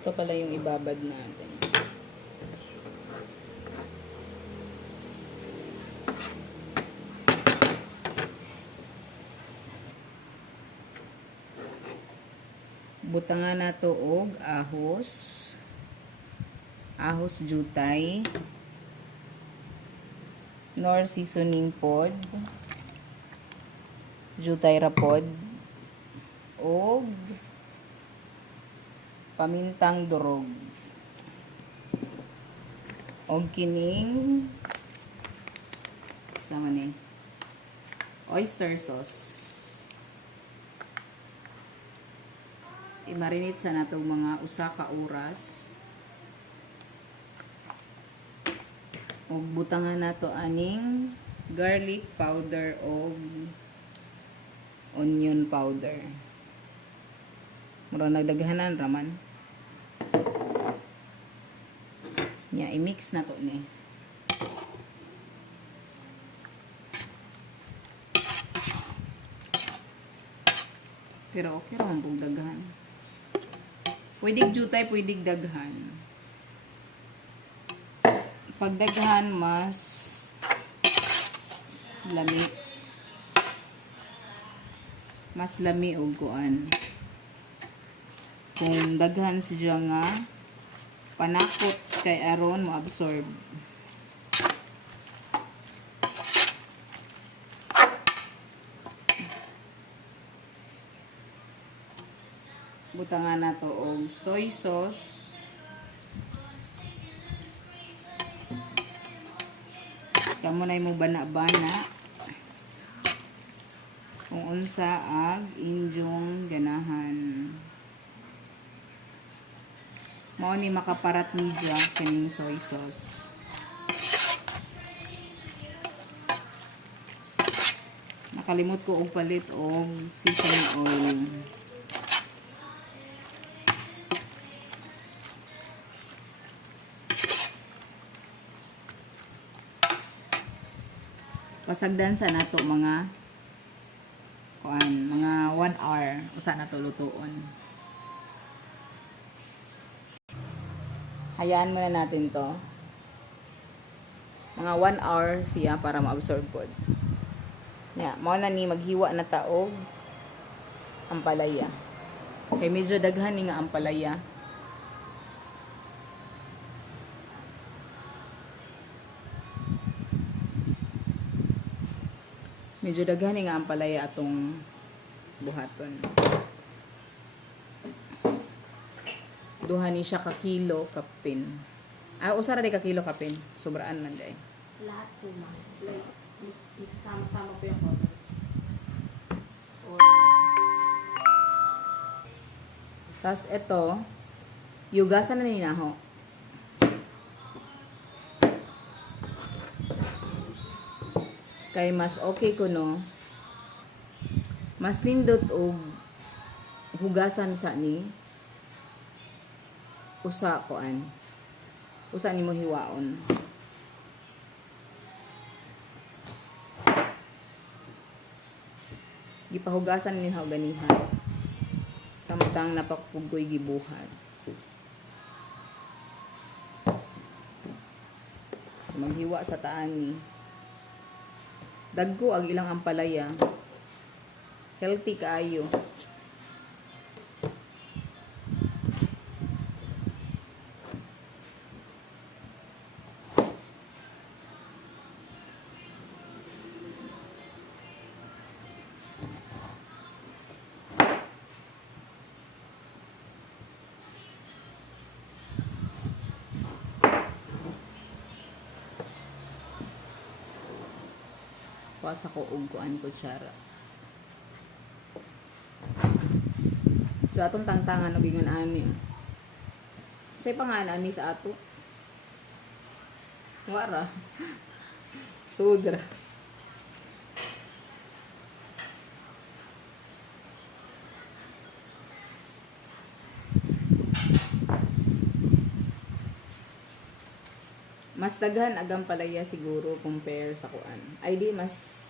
Ito pala yung ibabad natin. Butangan na to og ahos. Ahos jutay. Nor seasoning pod. Jutay rapod. Og pamintang durog. Og kining sama ni oyster sauce. I-marinate sa natong mga usa ka oras. Og butangan nato aning garlic powder og onion powder. Mura nagdaghanan raman. Nya i-mix nato ni. Pero okay ra man pug daghan. Pwedeng jutay, pwedeng daghan. Pag daghan, mas lami. Mas lami o kuan. Kung daghan siya nga, panakot kay aron mo absorb. Butangan na to og soy sauce. Kamo na mo bana-bana. Kung unsa ag inyong ganahan. Mao ni makaparat media kining soy sauce. Nakalimot ko og palit og sesame oil. Pasagdan sa nato mga kuan, mga 1 hour usa na to lutuon. Hayaan muna natin to. Mga 1 hour siya para ma-absorb pod. Nya, mao na ni maghiwa na taog ampalaya. Kay medyo daghan ni nga ampalaya. Medyo daghan nga ang palaya atong buhaton. Duha ni siya ka kilo kapin. Usa ra di ka kilo kapin. Sobraan man day. Lahat po ma. Like, isasama-sama po yung colors. Or... Tapos ito, yugasan na ni naho. Kay mas okay ko no. Mas nindot og hugasan sa ni usa koan. Usa ni mo hiwaon. Gipahugasan ni ha ganihan. Samtang napakpugoy gibuhat. Maghiwa sa taan ni. Dagko ang ilang ampalaya. Healthy kaayo. Kuasa ko og kuan kutsara. So atong tangtangan og ingon ani. Say pangalan ani sa ato. Wara. Sudra. Mas daghan agang palaya siguro compare sa kuan. Ay di mas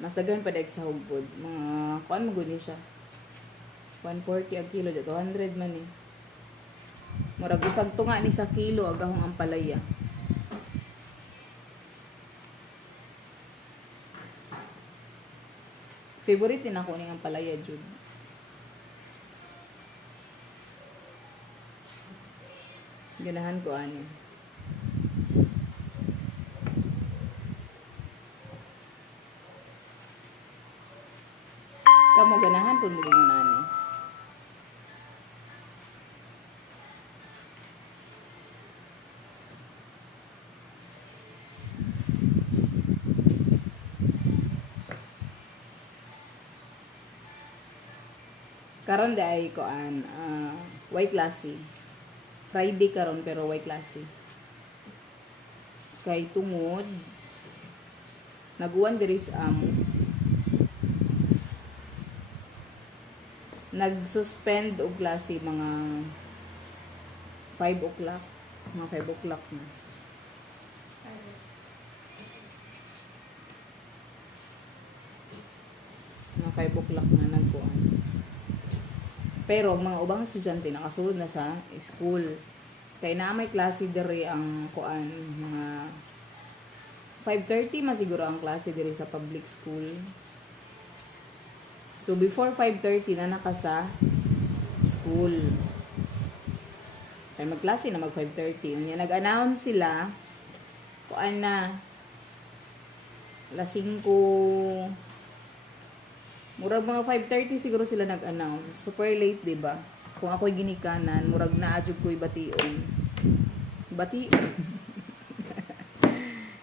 Mas daghan pa dahil sa hugpod. Mga, kuan mo guni siya. 140 ang kilo, 200 man eh. Murag usag to nga ni sa kilo, agahong ang palaya. Favorite din ako ning ang palaya, Jud. Ganahan ko ani. Kamo ganahan pud mo gingon ani. Karon day ko an white lassi. Friday karon pero white lassi. Kay tungod naguwan diri sa nag-suspend og klase mga 5 o'clock. Mga 5 o'clock na. Mga 5 o'clock na nagkuhan. Pero ang mga ubang estudyante nakasulod na sa school. Kaya na may klase diri ang kuan mga 5:30 masiguro ang klase diri sa public school. So before 5:30 na naka sa school. Kaya magklase na mag 5:30. Unya nag-announce sila kuan na alas 5 murag mga 5:30 siguro sila nag-announce. Super late, 'di ba? Kung ako'y ginikanan, murag naadjud ko'y bation. Bation.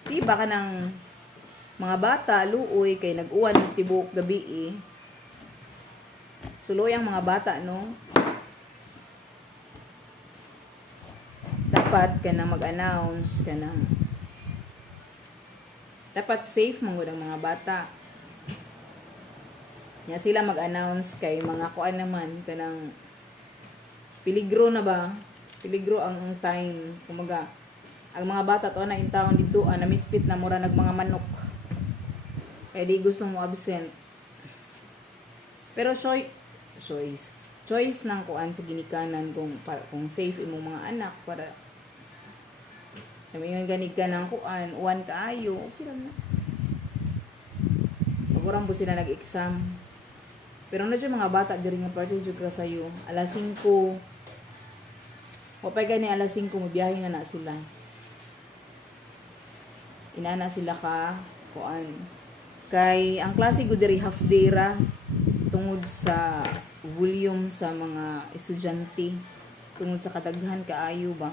Diba ka ng mga bata, luoy, kay nag-uwan ng tibok gabi eh. Suloy ang mga bata, no? Dapat ka na mag-announce, ka na. Dapat safe mong ang mga bata. Nga sila mag-announce kay mga kuan naman, kanang peligro na ba? Peligro ang time. Kumaga, ang mga bata to na in town dito, namitpit na mura nag mga manok. Kaya di gusto mo absent. Pero choice ng kuan sa ginikanan kung safe imong mga anak para yung ganig ka ng kuan, uwan kaayo, okay lang na. Pagurang po sila nag-exam. Pero na dyan mga bata diri nga parte dyan ka sa'yo. Alas 5. O pa gani alas 5, mabiyahe nga na sila. Inana sila ka, kuan. Kay, ang klase ko diri half day ra. Tungod sa volume sa mga estudyante. Tungod sa kadaghan kaayo ba.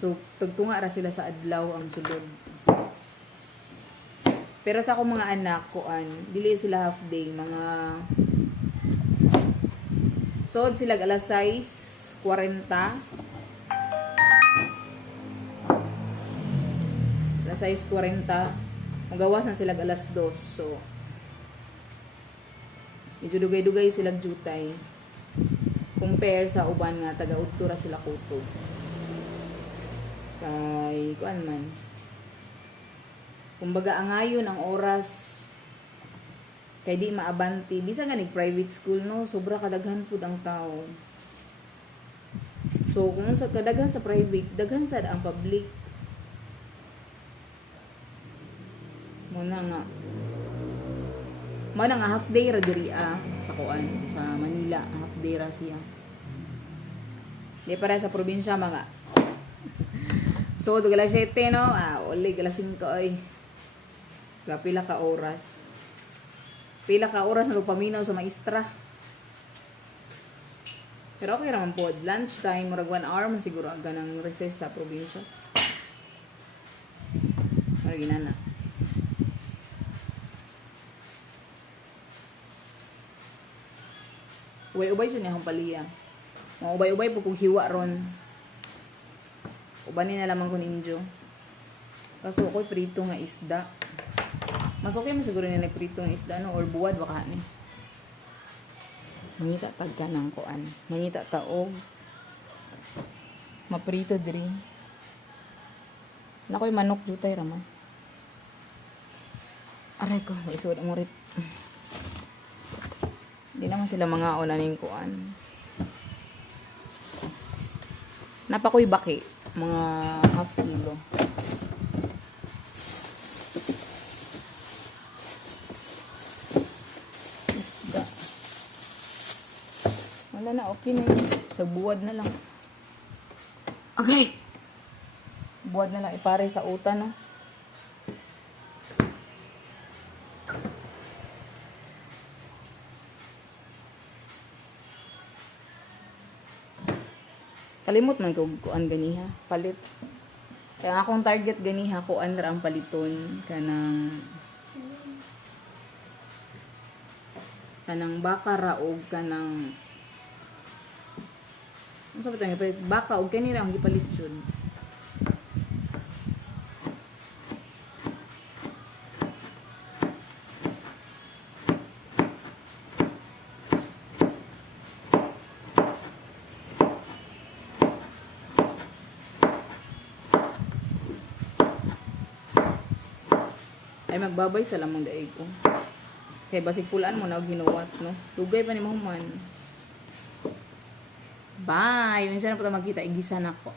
So, pagtunga ra sila sa adlaw ang sulod. Pero sa akong mga anak, kuan, dili sila half day, mga sod sila alas 6:40. Alas 6:40. Magawas na sila alas 2. So, medyo dugay-dugay sila jutay. Compare sa uban nga, taga-udtura sila kuto. Kay, kuan man. Kumbaga angayon ang oras kay di maabanti bisan nga private school no sobra kadaghan pud ang tao. So kung sa kadaghan sa private daghan sad ang public mo na nga half day ra diri sa kuan sa Manila half day ra siya di para sa probinsya mga so alas 7 no uli alas 5 ay pila ka oras. Pila ka oras na paminaw sa maestra. Pero okay naman po. Lunch time, murag 1 hour man siguro ang ganang recess sa probinsya. Murag ginana. Ubay-ubay dyan yung paliya. Mga ubay-ubay po kung hiwa ron. Ubanin na lamang ko ninyo. Kaso ako'y prito nga isda. Mas okay mo siguro nila pritong isda no or buwad baka ni. Mangita tagka ng kuan. Mangita taog. Maprito diri. Nakoy manok jutay ra man. Aray ko, may isuot mo rin. Hindi naman sila mga unaning kuan. Napakoy baki. Mga half kilo. Isda. Wala na, okay na yun. Sa buwad na lang. Okay! Buwad na lang ipare sa utan, no? Kalimot man ko kuan ganiha, palit. Kaya akong target ganiha kuan ra ang paliton kanang baka ra og kanang unsa ba tang ipalit baka og kanira ang gipalit jud. Ay magbabay sa lamang daig ko. Kay basig pulaan mo na og ginuwat, no. Dugay pa ni mahuman. Bye. Yun siya na po magkita igisa na ko.